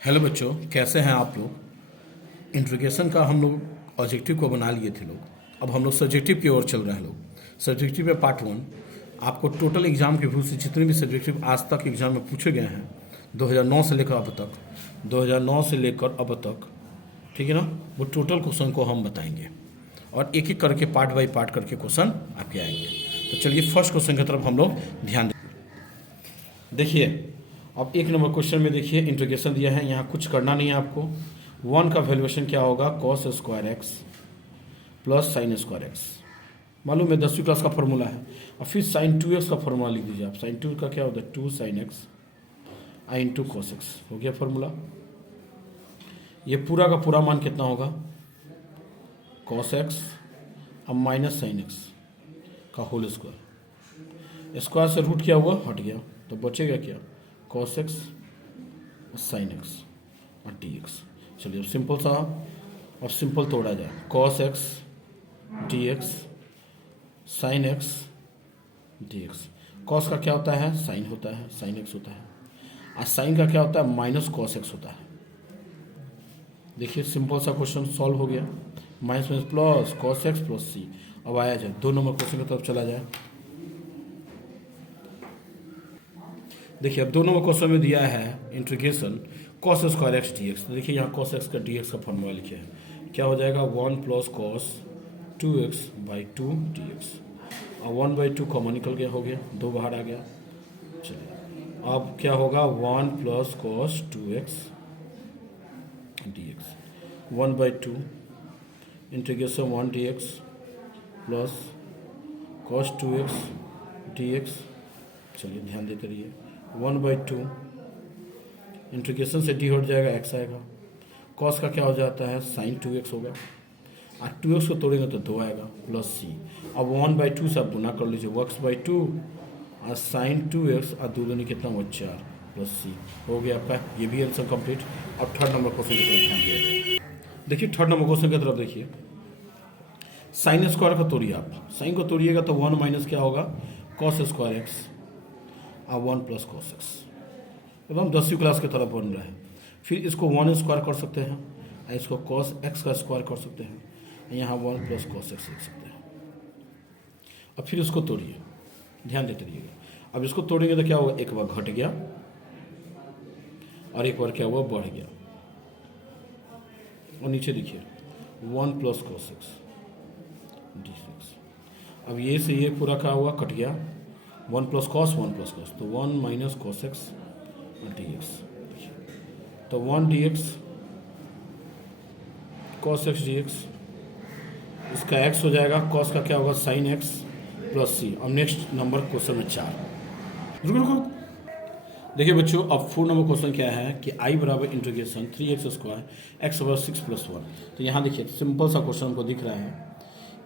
Hello बच्चों, कैसे हैं आप लोग। इंट्रोगेशन का हम लोग ऑब्जेक्टिव को बना लिए थे लोग। अब हम लोग सब्जेक्टिव की ओर चल रहे हैं लोग। सब्जेक्टिव में पार्ट वन। आपको टोटल एग्जाम के व्यू से जितने भी सब्जेक्टिव आज तक एग्जाम में पूछे गए हैं 2009 से लेकर अब तक, 2009 से लेकर अब तक, ठीक है ना, वो टोटल क्वेश्चन को हम बताएंगे और एक एक करके पार्ट बाई पार्ट करके क्वेश्चन आपके आएंगे। तो चलिए फर्स्ट क्वेश्चन की तरफ हम लोग ध्यान देखिए। अब एक नंबर क्वेश्चन में देखिए इंट्रोगेशन दिया है, यहाँ कुछ करना नहीं है आपको। वन का वैल्यूएशन क्या होगा, cos square x plus sign square x. मालूम है 10वीं क्लास का फॉर्मूला है। और फिर साइन 2x का फॉर्मूला लिख दीजिए आप। साइन 2 का क्या होता है, 2 साइन एक्स आई इंटू कॉस एक्स। हो गया फॉर्मूला। ये पूरा का पूरा मान कितना होगा, कॉस एक्स अब माइनस साइन एक्स का होल स्क्वायर। स्क्वायर से रूट क्या हुआ, हट गया, तो बचेगा क्या, कॉस एक्स साइन एक्स और डी एक्स। चलिए अब सिंपल सा, और सिंपल तोड़ा जाए, cos x d x sine x d x. Cos का क्या होता है, साइन होता है, साइन एक्स होता है। और साइन का क्या होता है, माइनस कॉस एक्स होता है। देखिए सिंपल सा क्वेश्चन सॉल्व हो गया। Minus minus plus cos x plus c. अब आया जाए 2 नंबर क्वेश्चन की तरफ चला जाए। देखिए अब 2 नंबर क्वेश्चन में दिया है integration cos square x d x. तो देखिए यहाँ कॉस एक्स का डी एक्स का फॉर्मूला लिखे हैं, क्या हो जाएगा, 1 plus cos 2x by 2 D x. और 1/2 कॉमन निकल गया, हो गया, 2 बाहर आ गया। चलिए अब क्या होगा, 1 plus cos 2x D x, 1/2 integration 1 D x plus cos 2x D x. चलिए ध्यान देते रहिए, 1/2 इंटीग्रेशन से डी हट जाएगा, एक्स आएगा। कॉस का क्या हो जाता है, साइन 2x होगा। और 2x को तोड़ेंगे तो 2 आएगा प्लस सी। अब 1/2 से आप गुना कर लीजिए, x/2 और साइन 2x और 2 दूनी कितना हुआ, 4 प्लस सी। हो गया आपका, ये भी आंसर कंप्लीट। अब थर्ड नंबर क्वेश्चन की तरफ ध्यान दिया जाए। देखिए थर्ड नंबर क्वेश्चन की तरफ देखिए, साइन स्क्वायर को तोड़िए आप। साइन को तोड़िएगा तो 1 माइनस क्या होगा, कॉस स्क्वायर एक्स और 1 प्लस कॉस एक्स। एकदम 10वीं क्लास की तरफ बन रहा है। फिर इसको 1 स्क्वायर कर सकते हैं और इसको कॉस एक्स का स्क्वायर कर सकते हैं। यहाँ 1 प्लस कॉस एक्स लिख सकते हैं। अब फिर इसको तोड़िए, ध्यान देते रहिएगा। अब इसको तोड़ेंगे तो क्या होगा, एक बार घट गया और एक बार क्या हुआ, बढ़ गया। और नीचे देखिए 1 plus cos x d x. अब ये से ये पूरा क्या हुआ, कट गया, 1 प्लस कॉस 1 प्लस कॉस, तो 1 minus cos x d x. तो 1 D x cos x d x, इसका x हो जाएगा, कॉस का क्या होगा, साइन एक्स प्लस सी। अब नेक्स्ट नंबर क्वेश्चन में 4। रुको, देखिए बच्चों अब 4 नंबर क्वेश्चन क्या है कि i बराबर इंटीग्रेशन 3x स्क्वायर एक्स बराबर 6 प्लस 1। तो यहाँ देखिए सिंपल सा क्वेश्चन हमको दिख रहा है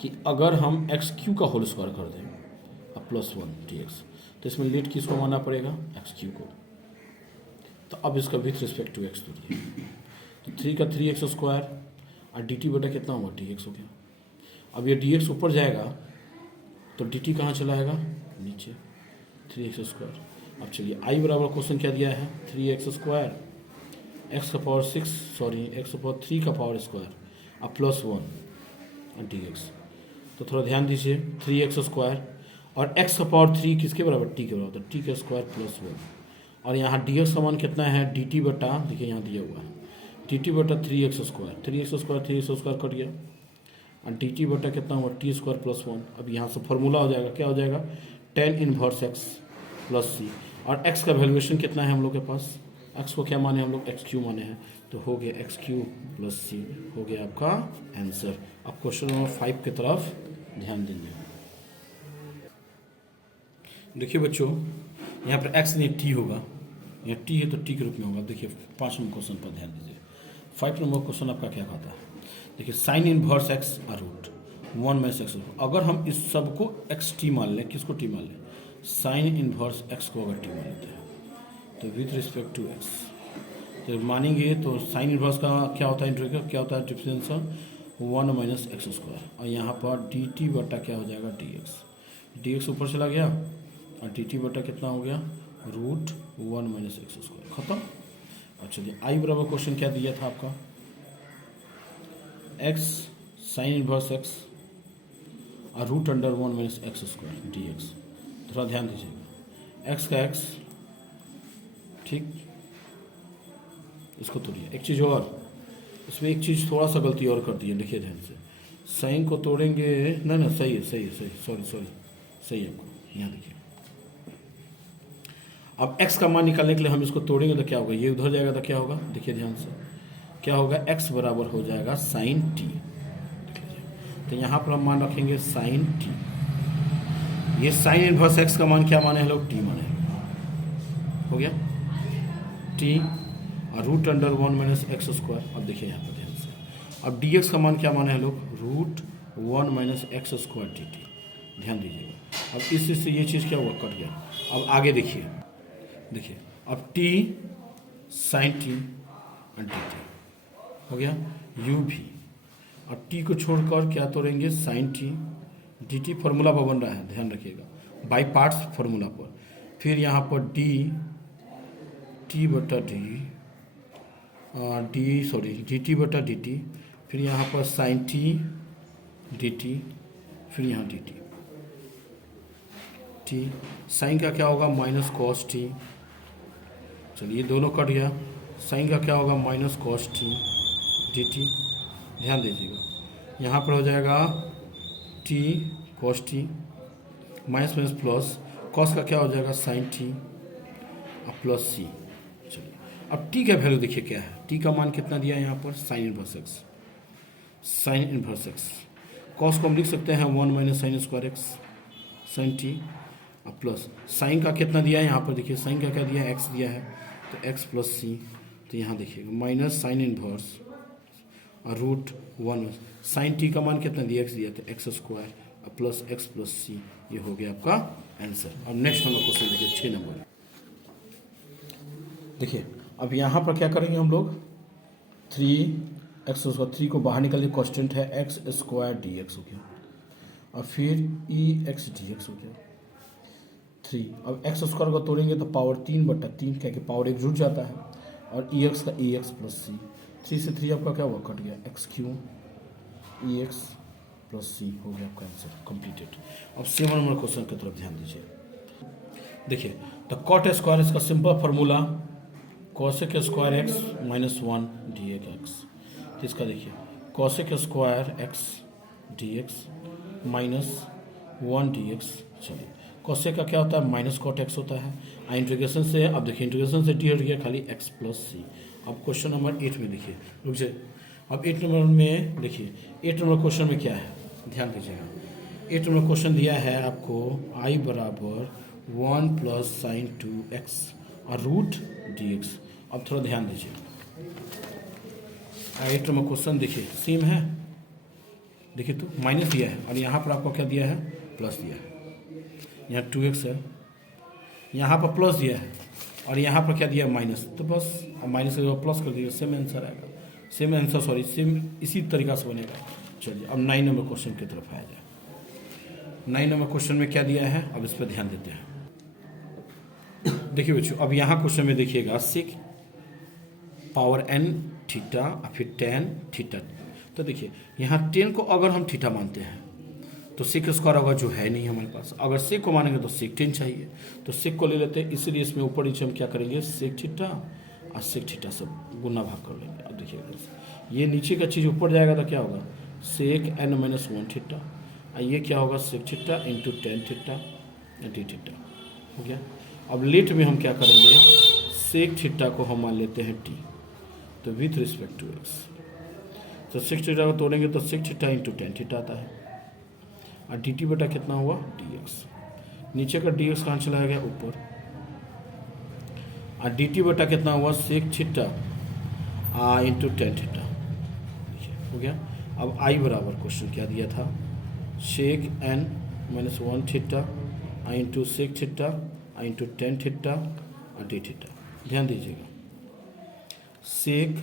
कि अगर हम एक्स क्यू का होल स्क्वायर कर दें अब प्लस 1 डी एक्स, तो इसमें लिमिट किसको मानना पड़ेगा, एक्स क्यू को। तो अब इसका विथ रिस्पेक्ट टू एक्स तोड़िए, तो 3 का 3x स्क्वायर और डी टी बटा कितना हुआ, डी एक्स हो गया। अब ये डी एक्स ऊपर जाएगा तो डी टी कहाँ चला आएगा, नीचे, 3x स्क्वायर। अब चलिए आई बराबर क्वेश्चन क्या दिया है, 3x स्क्वायर एक्स का पावर 6 सॉरी एक्स का पावर 3 का पावर स्क्वायर अब प्लस 1 डी एक्स। तो थोड़ा ध्यान दीजिए, 3x स्क्वायर और x का पावर 3 किसके बराबर, टी के बराबर, तो टी का स्क्वायर प्लस 1। और यहाँ डी एक्स का मान कितना है, डी टी बटा, देखिए यहाँ दिया हुआ है डी टी बटा 3x square, 3x square cut गया और डी टी बटा कितना हुआ, टी स्क्वायर प्लस 1। अब यहाँ से फॉर्मूला हो जाएगा, क्या हो जाएगा, tan इनवर्स एक्स प्लस सी। और x का वैल्यूएशन कितना है हम लोग के पास, x को क्या माने हम लोग, एक्स क्यू माने हैं, तो हो गया एक्स क्यू प्लस सी। हो गया आपका आंसर। अब क्वेश्चन नंबर 5 की तरफ ध्यान देंगे। देखिए बच्चों यहाँ पर x नहीं t होगा, यहाँ t है तो t के रूप में होगा। देखिए 5 नंबर क्वेश्चन पर ध्यान दीजिए। 5 नंबर क्वेश्चन आपका क्या कहता है, देखिए साइन इनवर्स एक्स और रूट 1 माइनस एक्स। अगर हम इस सबको एक्स टी मान लें, किसको टी मान लें, साइन इनवर्स एक्स को अगर टी मान लेते हैं तो विथ रिस्पेक्ट टू एक्स तो मानेंगे तो साइन इनवर्स का क्या होता है, इंटीग्रल क्या होता है, डिफरेंस 1 माइनस एक्स स्क्वायर। और यहाँ पर डी टी बटा क्या हो जाएगा, डी एक्स ऊपर चला गया और डी टी बटा कितना हो गया, रूट 1 माइनस एक्स स्क्वायर, खत्म। और चलिए आई बराबर क्वेश्चन क्या दिया था आपका, एक्स साइन इनवर्स एक्स और root under 1 minus x square d x. थोड़ा ध्यान दीजिएगा, एक्स का एक्स, ठीक, इसको तोड़िए। एक चीज़ और, इसमें एक चीज़ थोड़ा सा गलती और कर दी है, देखिए ध्यान से, साइन को तोड़ेंगे ना ना, सही है सही है सही, सॉरी सॉरी, सही है आपको, यहाँ देखिए। अब x का मान निकालने के लिए हम इसको तोड़ेंगे तो क्या होगा, ये उधर जाएगा तो क्या होगा, देखिए ध्यान से, क्या होगा, x बराबर हो जाएगा साइन टी। तो यहाँ पर हम मान रखेंगे साइन टी। ये साइन इनवर्स x का मान क्या माने हैं लोग, टी माने, हो गया टी, और root under 1 minus x square. अब देखिए यहाँ पर ध्यान से, अब डी एक्स का मान क्या माने हैं लोग, root 1 minus x square d t. ध्यान दीजिएगा, अब इस चीज़ से ये चीज़ क्या हुआ, कट गया। अब आगे देखिए, देखिए अब टी साइन टी और डी टी हो गया, यू भी। अब टी को छोड़कर क्या तोड़ेंगे, sine t, d t formula पर बन रहा है, ध्यान रखिएगा, बाई पार्ट्स फॉर्मूला पर। फिर यहाँ पर डी टी बटा डी डी टी बटा डी टी, फिर यहाँ पर साइन टी डी टी, फिर यहाँ डी टी। टी साइन का क्या होगा, माइनस कॉस टी, चलिए दोनों कट गया। साइन का क्या होगा, minus cos T d t. ध्यान दीजिएगा, यहाँ पर हो जाएगा T cos T, minus minus plus, cos का क्या हो जाएगा, साइन टी और प्लस सी। चलिए अब टी का वैल्यू देखिए क्या है, टी का मान कितना दिया है यहाँ पर, sine inverse x, sine inverse x. Cos को हम लिख सकते हैं 1 minus sine square x sine t, और प्लस साइन का कितना दिया है यहाँ पर, देखिए साइन का क्या दिया है, एक्स दिया है, तो एक्स प्लस सी। तो यहाँ देखिएगा माइनस साइन इनवर्स और रूट 1, साइन टी का मान कितना दिया, एक्स दिया, तो एक्स स्क्वायर और प्लस एक्स प्लस सी। ये हो गया आपका आंसर। अब नेक्स्ट नंबर क्वेश्चन देखिए, 6 नंबर। देखिए अब यहाँ पर क्या करेंगे हम लोग, 3x स्क्वायर, 3 को बाहर निकालिए, कॉन्स्टेंट है, एक्स स्क्वायर डी एक्स हो गया, और फिर ई एक्स डी एक्स हो गया 3। अब एक्स स्क्वायर को तोड़ेंगे तो पावर 3/3, क्या कि पावर 1 जुड़ जाता है, और ई एक्स का ई एक्स प्लस सी, 3 से 3 आपका क्या हुआ, कट गया, x q e x plus c हो गया आपका आंसर कंप्लीटेड। अब 7 नंबर क्वेश्चन की तरफ ध्यान दीजिए। देखिए तो कॉट स्क्वायर, इसका simple formula cosec square x minus 1 D x. तो इसका देखिए cosec square x d x minus 1 D x. चलिए कॉसेक का क्या होता है, माइनस कॉट एक्स होता है, इंटीग्रेशन से, अब देखिए इंटीग्रेशन से डी हट गया, खाली एक्स प्लस सी। अब क्वेश्चन नंबर 8 में देखिए, रुक जाइए, अब 8 नंबर में देखिए, 8 नंबर क्वेश्चन में क्या है, ध्यान दीजिएगा। 8 नंबर क्वेश्चन दिया है आपको आई बराबर 1 प्लस साइन 2x और रूट डी एक्स। अब थोड़ा ध्यान दीजिए, 8 नंबर क्वेश्चन देखिए सेम है, देखिए तो माइनस दिया है, और यहाँ पर आपको क्या दिया है, प्लस दिया है। यहाँ 2x है, यहाँ पर प्लस दिया है, और यहाँ पर क्या दिया है, माइनस। तो बस माइनस का प्लस कर दीजिए, सेम आंसर आएगा, सेम आंसर, सॉरी सेम इसी तरीका से बनेगा। चलिए अब 9 नंबर क्वेश्चन की तरफ आया जाए। 9 नंबर क्वेश्चन में क्या दिया है, अब इस पर ध्यान देते हैं। देखिए बच्चों, अब यहाँ क्वेश्चन में देखिएगा सिक पावर n थीटा और फिर tan थीटा। तो देखिए यहाँ 10 को अगर हम थीटा मानते हैं तो सेक स्क्वायर होगा, जो है नहीं हमारे पास। अगर सेक को मानेंगे तो सेक 10 चाहिए, तो सेक को ले लेते हैं, इसलिए इसमें ऊपर नीचे हम क्या करेंगे, सेक थीटा और सेक थीटा सब गुना भाग कर लेंगे। अब देखिएगा ये नीचे का चीज़ ऊपर जाएगा तो क्या होगा, सेक n माइनस 1 थीटा, और ये क्या होगा, sec theta into tan theta d theta हो गया। अब लेट में हम क्या करेंगे, सेक थीटा को हम मान लेते हैं टी, तो विथ रिस्पेक्ट टू एक्स, तो सेक थीटा को तोड़ेंगे तो sec theta into tan theta आता है, और डी टी बटा कितना हुआ, डी एक्स। नीचे का डी एक्स कहाँ चला गया, ऊपर, और डी टी बटा कितना हुआ, sec theta into tan theta हो गया। अब आई बराबर क्वेश्चन क्या दिया था, sec n minus 1 theta into sec theta into tan theta और डी थीटा। ध्यान दीजिएगा, सेक,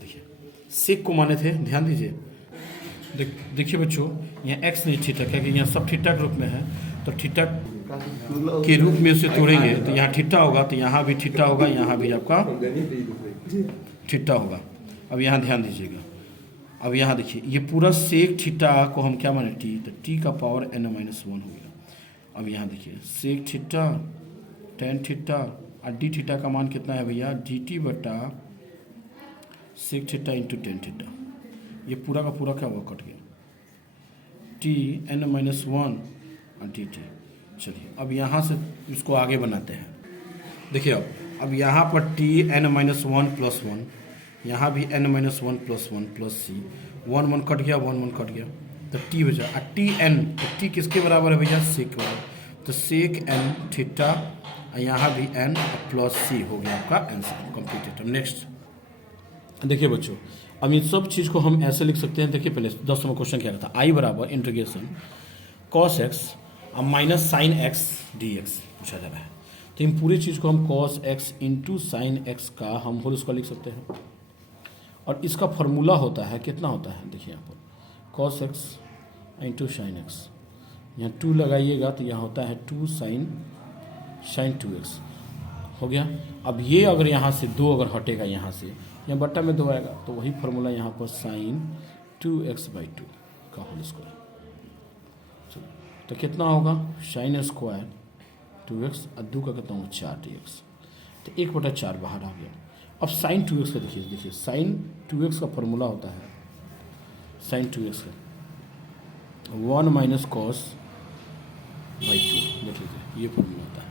देखिए सेक को माने थे, ध्यान दीजिए, देखिए बच्चों यहाँ x नहीं थीटा, क्योंकि यहाँ सब थीटा ग्रुप में है, तो थीटा के रूप में उसे तोड़ेंगे तो यहाँ थीटा होगा, तो यहाँ भी थीटा होगा, यहाँ भी आपका थीटा होगा। अब यहाँ ध्यान दीजिएगा, अब यहाँ देखिए ये पूरा सेक थीटा को हम क्या माने टी, तो टी का पावर n-1 हो गया। अब यहाँ देखिए सेक थीटा टेन थीटा और डी थीटा का मान कितना है भैया, डी टी बटा sec theta into tan theta. ये पूरा का पूरा क्या हुआ, कट गया, टी n-1 और डी टी। चलिए अब यहाँ से इसको आगे बनाते हैं। देखिए अब यहाँ पर टी n-1 प्लस 1, यहाँ भी n-1 प्लस 1 प्लस सी, 1 1 कट गया, 1 1 कट गया, तो टी बचा। और टी एन, तो टी किसके बराबर है भैया, सेक के बराबर, तो सेक एन थीटा, यहाँ भी एन प्लस सी हो गया आपका आंसर कंप्लीटेड। नेक्स्ट देखिए बच्चों, अब इन सब चीज़ को हम ऐसे लिख सकते हैं। देखिए पहले 10 नंबर क्वेश्चन क्या था, आई बराबर इंटीग्रेशन कॉस एक्स अब minus sine x d x पूछा जा रहा है। तो इन पूरी चीज़ को हम cos x into sine x का हम होल स्क्वायर लिख सकते हैं। और इसका फॉर्मूला होता है, कितना होता है देखिए यहाँ पर, cos x into sine x, यहाँ 2 लगाइएगा तो यहाँ होता है 2 साइन 2x हो गया। अब ये अगर यहाँ से 2 अगर हटेगा, यहाँ से यहाँ बट्टा में 2 आएगा, तो वही फॉर्मूला यहाँ पर साइन 2x/2 का होल स्क्वायर। तो कितना होगा, साइन स्क्वायर 2x और 2 का कितना होगा 4dx, तो 1/4 बाहर आ गया। अब साइन 2x का देखिए साइन 2x का फॉर्मूला होता है, साइन 2x का 1 माइनस कॉस बाई 2, देख लीजिए ये फॉर्मूला होता है।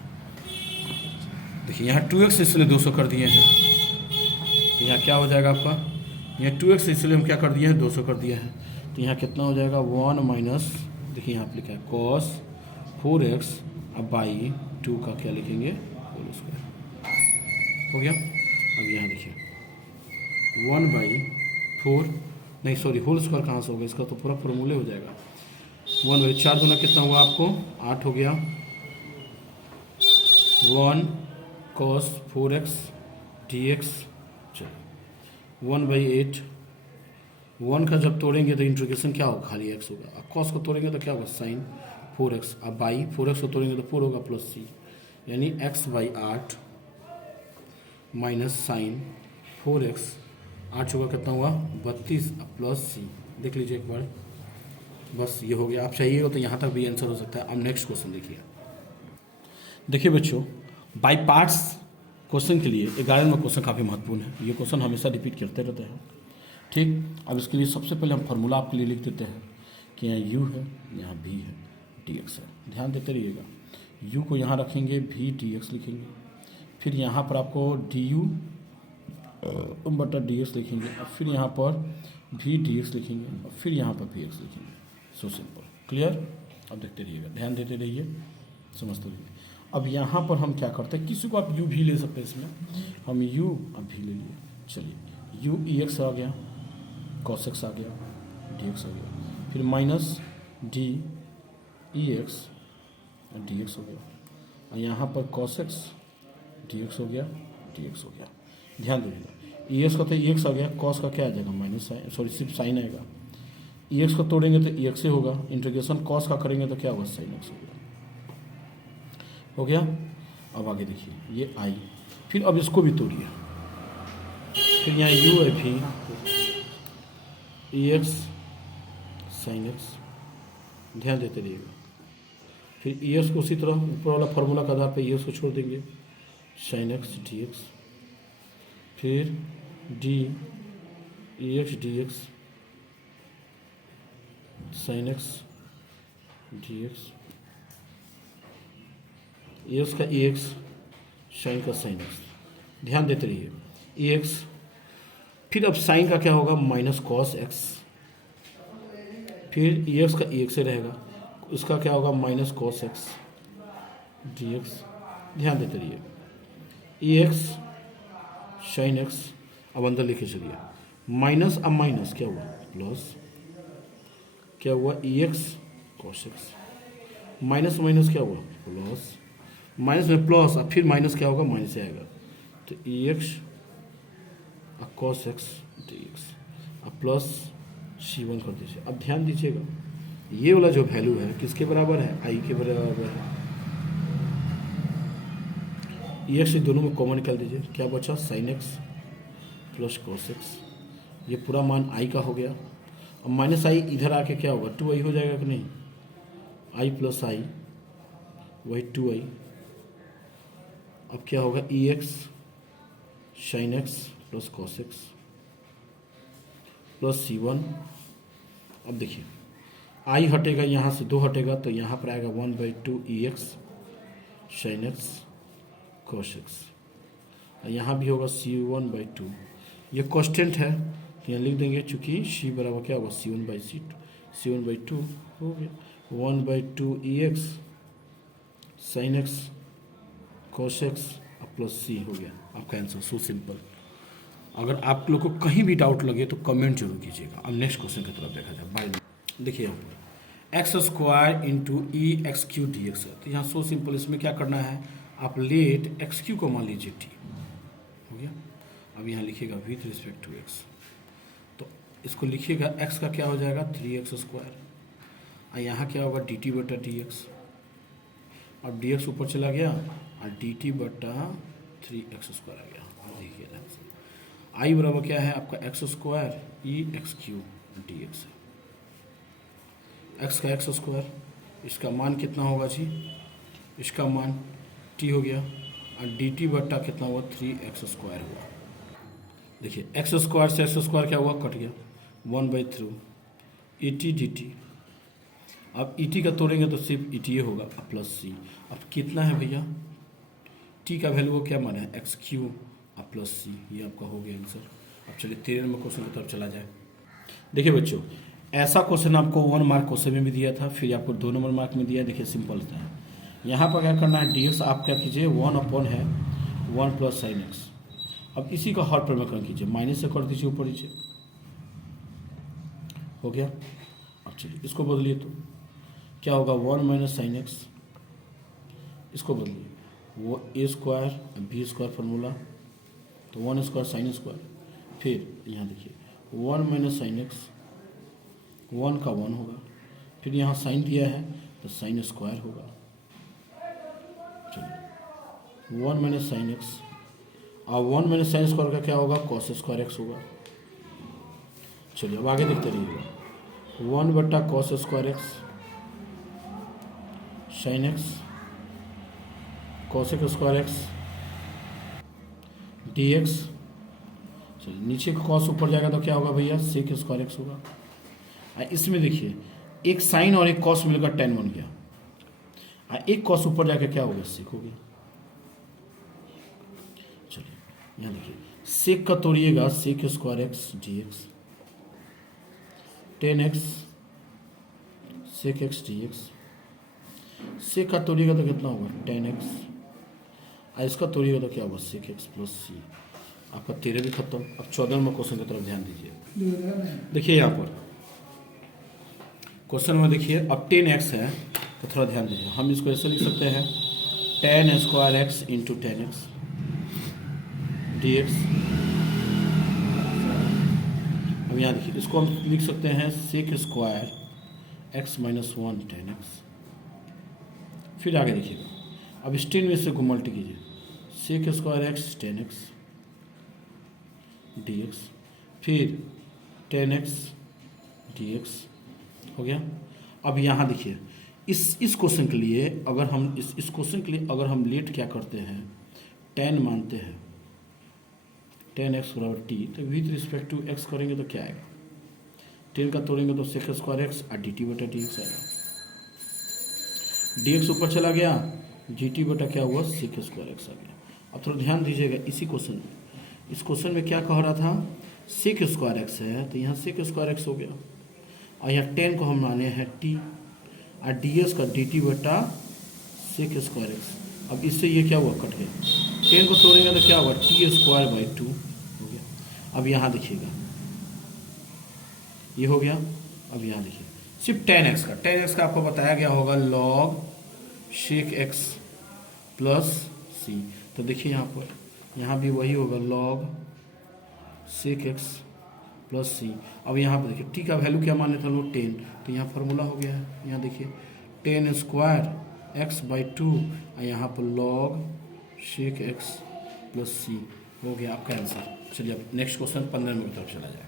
देखिए यहाँ 2x इसलिए 200 कर दिए हैं, तो यहाँ क्या हो जाएगा आपका, यहाँ 2x इसलिए हम क्या कर दिए हैं 200 कर दिए हैं, तो यहाँ कितना हो जाएगा 1 माइनस, देखिए यहाँ पर लिखा है कॉस 4x अब बाई 2 का क्या लिखेंगे होल स्क्वायर हो गया। अब यहाँ देखिए 1/4 नहीं सॉरी होल स्क्वायर कहाँ से होगा, इसका तो पूरा फॉर्मूले हो जाएगा। 1/4 गुना कितना हुआ आपको 8 हो गया, 1 cos 4x dx, चलो 1/8, 1 का जब तोड़ेंगे तो इंटीग्रेशन क्या होगा, खाली x होगा। अब cos को तोड़ेंगे तो क्या होगा साइन 4x, अब बाई 4x को तोड़ेंगे तो 4 होगा प्लस सी, यानी x/8 माइनस साइन 4x, 8 होगा कितना हुआ 32 प्लस सी, देख लीजिए एक बार, बस ये हो गया। आप चाहिए हो तो यहाँ तक भी आंसर हो सकता है। अब नेक्स्ट क्वेश्चन देखिए बच्चों, बाई पार्ट्स क्वेश्चन के लिए 11 नंबर क्वेश्चन काफ़ी महत्वपूर्ण है। ये क्वेश्चन हमेशा रिपीट करते रहते हैं, ठीक। अब इसके लिए सबसे पहले हम फार्मूला आपके लिए लिख देते हैं कि यहाँ u है, यहाँ v है, dx है। ध्यान देते रहिएगा, u को यहाँ रखेंगे, v dx लिखेंगे, फिर यहाँ पर आपको du बटा dx लिखेंगे, और फिर यहाँ पर v dx लिखेंगे, और फिर यहाँ पर vx लिखेंगे। So simple, clear. अब देखते रहिएगा, ध्यान देते रहिए, समझते रहिए। अब यहाँ पर हम क्या करते हैं, किसी को आप u भी ले सकते हैं, इसमें हम u अब v ले लिए। चलिए u ex आ गया, cos x आ गया, dx आ गया, फिर माइनस d ex dx हो गया, और यहाँ पर cos x dx हो गया, dx हो गया। ध्यान दीजिएगा, ex का तो ex आ गया, cos का क्या आ जाएगा माइनस साइन, सॉरी सिर्फ साइन आएगा। ex को तोड़ेंगे तो ex से होगा, इंटीग्रेशन cos का करेंगे तो क्या होगा साइन x हो गया। अब आगे देखिए ये i, फिर अब इसको भी तोड़िए, फिर यहाँ u है, फिर ex साइन x, ध्यान देते रहिएगा। फिर ex को उसी तरह ऊपर वाला फार्मूला के आधार पर ex को छोड़ देंगे, साइन x dx, फिर d ex dx sine x dx, ex का ex साइन का साइन x, ध्यान देते रहिए ex, फिर अब साइन का क्या होगा माइनस कॉस x, फिर ex का ex से रहेगा, उसका क्या होगा माइनस कॉस x dx, ध्यान देते रहिए ex साइन x। अब अंदर लिखे चलिए, माइनस अब माइनस क्या हुआ प्लस, क्या हुआ ex cos x, minus minus क्या हुआ प्लस, माइनस में प्लस, अब फिर माइनस क्या होगा माइनस से आएगा, तो ex cos x dx, अब प्लस c1 कर दीजिए। अब ध्यान दीजिएगा, ये वाला जो वैल्यू है किसके बराबर है, i के बराबर है, ई एक्स दोनों में कॉमन निकाल दीजिए, क्या बचा sign x plus cos x, ये पूरा मान आई का हो गया। अब माइनस आई इधर आके क्या होगा, 2i हो जाएगा कि नहीं, आई प्लस आई वही 2i। अब क्या होगा, e x sine x plus cos x plus C1। अब देखिए आई हटेगा, यहाँ से 2 हटेगा तो यहाँ पर आएगा 1/2 e x sine x cos x, और यहाँ भी होगा C1/2। ये कांस्टेंट है तो यहाँ लिख देंगे, चूँकि C बराबर क्या होगा C1/2 हो गया 1/2 e x sine x cos x plus C हो गया आपका आंसर। So simple. अगर आप लोग को कहीं भी डाउट लगे तो कमेंट जरूर कीजिएगा। अब नेक्स्ट क्वेश्चन की तरफ देखा जाए। बाय देखिए यहाँ पर एक्स स्क्वायर इंटू ई एक्स क्यू डी एक्स है, तो यहाँ सो सिंपल। इसमें क्या करना है, आप लेट एक्स क्यू को मान लीजिए टी, हो गया। अब यहाँ लिखिएगा विथ रिस्पेक्ट टू एक्स, तो इसको लिखिएगा एक्स का क्या हो जाएगा 3x स्क्वायर, और यहाँ क्या होगा डी टी बटा डी एक्स। अब डी एक्स ऊपर चला गया और डी टी बटा 3x स्क्वायर आ गया। देखिए आई बराबर क्या है आपका एक्स स्क्वायर ई एक्स क्यू डी एक्स है, एक्स का एक्स स्क्वायर, इसका मान कितना होगा जी, इसका मान टी हो गया, और डी टी बट्टा कितना हुआ 3x स्क्वायर हुआ। देखिए एक्स स्क्वायर से एक्स स्क्वायर क्या हुआ, कट गया 1/3 ई टी डी टी। अब ई टी का तोड़ेंगे तो सिर्फ ई टी होगा प्लस सी। अब कितना है भैया, टी का वैल्यू क्या माना है एक्स क्यू प्लस सी, ये आपका हो गया आंसर। अब चलिए 13 नंबर क्वेश्चन की तरफ चला जाए। देखिए बच्चों, ऐसा क्वेश्चन आपको 1 मार्क क्वेश्चन में भी दिया था, फिर आपको 2 नंबर मार्क में दिया। देखिए सिंपल था, यहाँ पर क्या करना है, डी एक्स आप क्या कीजिए 1 है 1 प्लस साइन एक्स। अब इसी का हर परिवर्तन कीजिए, माइनस से कर दीजिए ऊपर नीचे, हो गया। अब चलिए इसको बदलिए तो क्या होगा 1 माइनस साइन एक्स, इसको बदलिए वो ए स्क्वायर बी स्क्वायर फार्मूला, तो 1 स्क्वायर साइन स्क्वायर, फिर यहाँ देखिए 1 माइनस साइन एक्स, 1 का 1 होगा, फिर यहाँ साइन दिया है तो साइन स्क्वायर होगा। चलिए 1 माइनस साइन एक्स, और 1 माइनस साइन स्क्वायर का क्या होगा कॉस स्क्वायर एक्स होगा। चलिए अब आगे देखते रहिएगा, 1 बट्टा cos square x sine x cosec square x d x. चलिए नीचे का कॉस ऊपर जाएगा तो क्या होगा भैया सेक स्क्वायर एक्स होगा। इसमें देखिए एक साइन और एक कॉस मिलकर टेन बन गया, एक कॉस ऊपर जाकर क्या हो गया सेक हो गया। चलिए यहाँ देखिए सेक का तोड़िएगा sec square x d x, 10x sec x d x, sec का तोड़िएगा तो कितना होगा 10x, इसका तोड़िएगा तो क्या होगा सेक एक्स प्लस सी। आपका 13 भी खत्म। अब 14 नंबर क्वेश्चन की तरफ ध्यान दीजिए। देखिए यहाँ पर क्वेश्चन में देखिए अब 10x है तो थोड़ा ध्यान दीजिए, हम इसको ऐसे लिख सकते हैं 10 square x into 10x d x. अब यहाँ देखिए इसको हम लिख सकते हैं सेक स्क्वायर एक्स माइनस 1 10x। फिर आगे देखिएगा, अब इस 10 में से को मल्टी कीजिए, sec square x 10x d x, फिर 10x डी एक्स हो गया। अब यहाँ देखिए इस क्वेश्चन के लिए अगर हम इस क्वेश्चन के लिए अगर हम लेट क्या करते हैं 10 मानते हैं 10x बराबर टी, तो विथ रिस्पेक्ट टू x करेंगे तो क्या आएगा 10 का तोड़ेंगे तो सेक स्क्वायर एक्स और डी टी बटा डी एक्स आएगा। डी एक्स ऊपर चला गया, जी टी बटा क्या हुआ सेक स्क्वायर एक्स आ गया। अब थोड़ा ध्यान दीजिएगा इसी क्वेश्चन में, इस क्वेश्चन में क्या कह रहा था सेक स्क्वायर एक्स है तो यहाँ सेक स्क्वायर एक्स हो गया, और यहाँ 10 को हम माने हैं टी, और डी एस का डी टी बटा सेक स्क्वायर एक्स। अब इससे ये क्या हुआ कट गया, 10 को तोड़ेंगे तो क्या हुआ टी स्क्वायर बाई 2 हो गया। अब यहाँ देखिएगा ये हो गया। अब यहाँ देखिए सिर्फ 10x का आपको बताया गया होगा लॉग शेक एक्स प्लस सी, तो देखिए यहाँ पर यहाँ भी वही होगा log sec x plus c. अब यहाँ पर देखिए टी का वैल्यू क्या मान लेते हैं लोग 10, तो यहाँ फार्मूला हो गया है। यहाँ देखिए 10 स्क्वायर एक्स बाई 2, और यहाँ पर log Sheikh x plus c हो गया आपका आंसर। चलिए अब नेक्स्ट क्वेश्चन 15 नंबर की तरफ चला जाए।